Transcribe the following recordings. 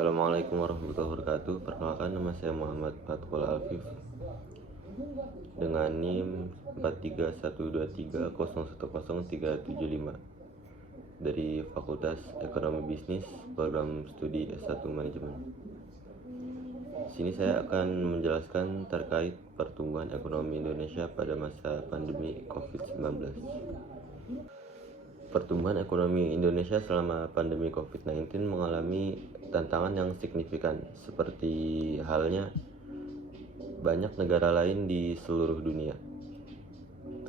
Assalamualaikum warahmatullahi wabarakatuh. Perkenalkan, nama saya Muhammad Fathul Alfif dengan NIM 431230100375 dari Fakultas Ekonomi Bisnis, Program Studi S1 Manajemen. Di sini saya akan menjelaskan terkait pertumbuhan ekonomi Indonesia pada masa pandemi COVID-19. Pertumbuhan ekonomi Indonesia selama pandemi COVID-19 mengalami tantangan yang signifikan, seperti halnya banyak negara lain di seluruh dunia.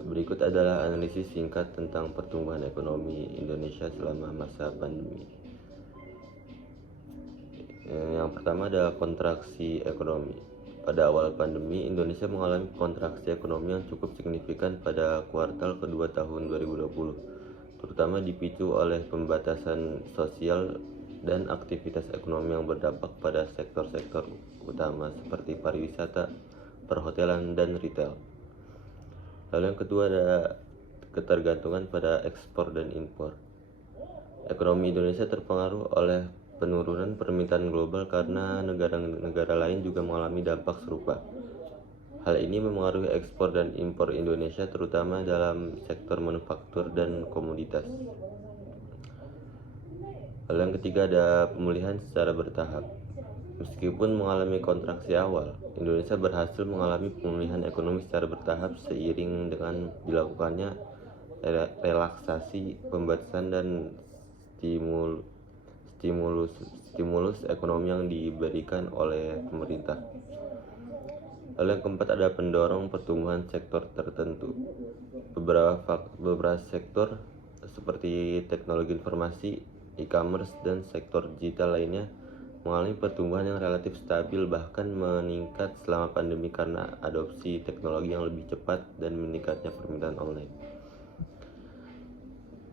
Berikut adalah analisis singkat tentang pertumbuhan ekonomi Indonesia selama masa pandemi. Yang pertama adalah kontraksi ekonomi. Pada awal pandemi, Indonesia mengalami kontraksi ekonomi yang cukup signifikan pada kuartal kedua tahun 2020, terutama dipicu oleh pembatasan sosial dan aktivitas ekonomi yang berdampak pada sektor-sektor utama seperti pariwisata, perhotelan, dan retail. Lalu yang kedua ada ketergantungan pada ekspor dan impor. Ekonomi Indonesia terpengaruh oleh penurunan permintaan global karena negara-negara lain juga mengalami dampak serupa. Hal ini memengaruhi ekspor dan impor Indonesia terutama dalam sektor manufaktur dan komoditas. Lalu yang ketiga ada pemulihan secara bertahap. Meskipun mengalami kontraksi awal, Indonesia berhasil mengalami pemulihan ekonomi secara bertahap seiring dengan dilakukannya relaksasi pembatasan dan stimulus ekonomi yang diberikan oleh pemerintah. Lalu yang keempat ada pendorong pertumbuhan sektor tertentu. Beberapa sektor seperti teknologi informasi, e-commerce, dan sektor digital lainnya mengalami pertumbuhan yang relatif stabil bahkan meningkat selama pandemi karena adopsi teknologi yang lebih cepat dan meningkatnya permintaan online.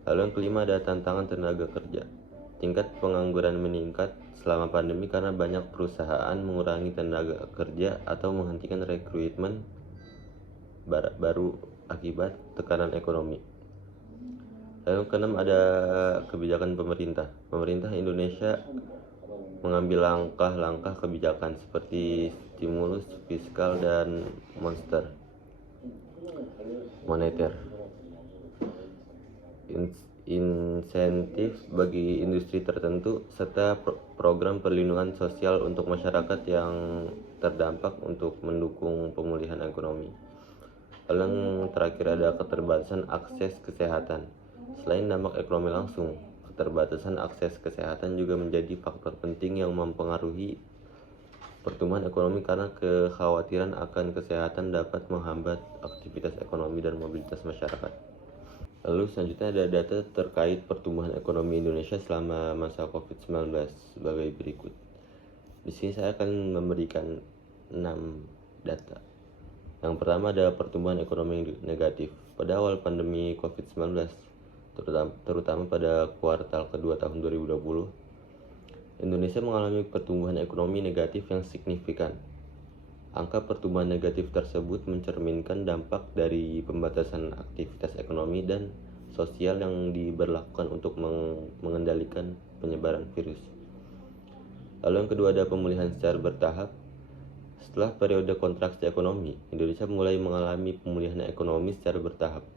Lalu yang kelima ada tantangan tenaga kerja. Tingkat pengangguran meningkat selama pandemi karena banyak perusahaan mengurangi tenaga kerja atau menghentikan rekrutmen baru akibat tekanan ekonomi. Lalu yang keenam ada kebijakan pemerintah. Pemerintah Indonesia mengambil langkah-langkah kebijakan seperti stimulus fiskal dan moneter, insentif bagi industri tertentu, serta program perlindungan sosial untuk masyarakat yang terdampak untuk mendukung pemulihan ekonomi. Lalu yang terakhir ada keterbatasan akses kesehatan. Selain dampak ekonomi langsung, keterbatasan akses kesehatan juga menjadi faktor penting yang mempengaruhi pertumbuhan ekonomi karena kekhawatiran akan kesehatan dapat menghambat aktivitas ekonomi dan mobilitas masyarakat. Lalu selanjutnya ada data terkait pertumbuhan ekonomi Indonesia selama masa COVID-19 sebagai berikut. Di sini saya akan memberikan 6 data. Yang pertama ada pertumbuhan ekonomi negatif. Pada awal pandemi COVID-19, terutama pada kuartal kedua tahun 2020, Indonesia mengalami pertumbuhan ekonomi negatif yang signifikan. Angka pertumbuhan negatif tersebut mencerminkan dampak dari pembatasan aktivitas ekonomi dan sosial yang diberlakukan untuk mengendalikan penyebaran virus. Lalu yang kedua ada pemulihan secara bertahap. Setelah periode kontraksi ekonomi, Indonesia mulai mengalami pemulihan ekonomi secara bertahap.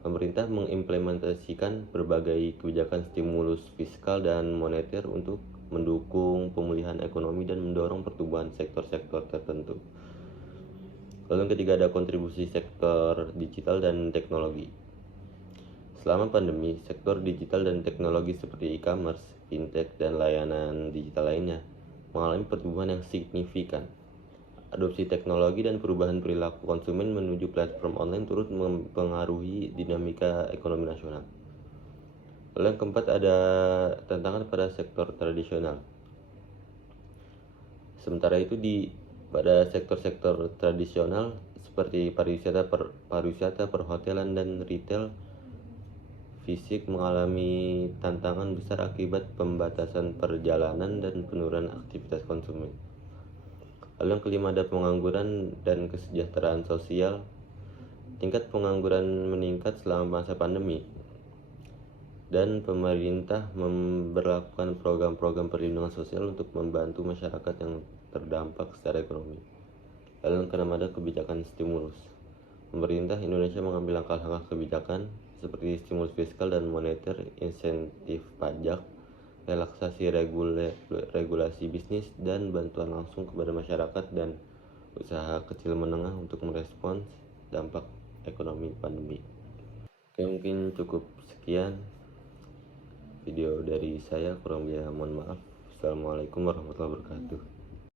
Pemerintah mengimplementasikan berbagai kebijakan stimulus fiskal dan moneter untuk mendukung pemulihan ekonomi dan mendorong pertumbuhan sektor-sektor tertentu. Lalu yang ketiga ada kontribusi sektor digital dan teknologi. Selama pandemi, sektor digital dan teknologi seperti e-commerce, fintech, dan layanan digital lainnya mengalami pertumbuhan yang signifikan. Adopsi teknologi dan perubahan perilaku konsumen menuju platform online turut mempengaruhi dinamika ekonomi nasional. Lalu yang keempat ada tantangan pada sektor tradisional. Sementara itu pada sektor-sektor tradisional seperti pariwisata, perhotelan, dan retail, fisik mengalami tantangan besar akibat pembatasan perjalanan dan penurunan aktivitas konsumen. Lalu yang kelima ada pengangguran dan kesejahteraan sosial. Tingkat pengangguran meningkat selama masa pandemi. Dan pemerintah memberlakukan program-program perlindungan sosial untuk membantu masyarakat yang terdampak secara ekonomi. Lalu karena ada kebijakan stimulus, pemerintah Indonesia mengambil langkah-langkah kebijakan seperti stimulus fiskal dan moneter, insentif pajak, relaksasi regulasi bisnis, dan bantuan langsung kepada masyarakat dan usaha kecil menengah untuk merespons dampak ekonomi pandemi. Oke, mungkin cukup sekian video dari saya, kurang lebihnya mohon maaf. Assalamualaikum warahmatullahi wabarakatuh.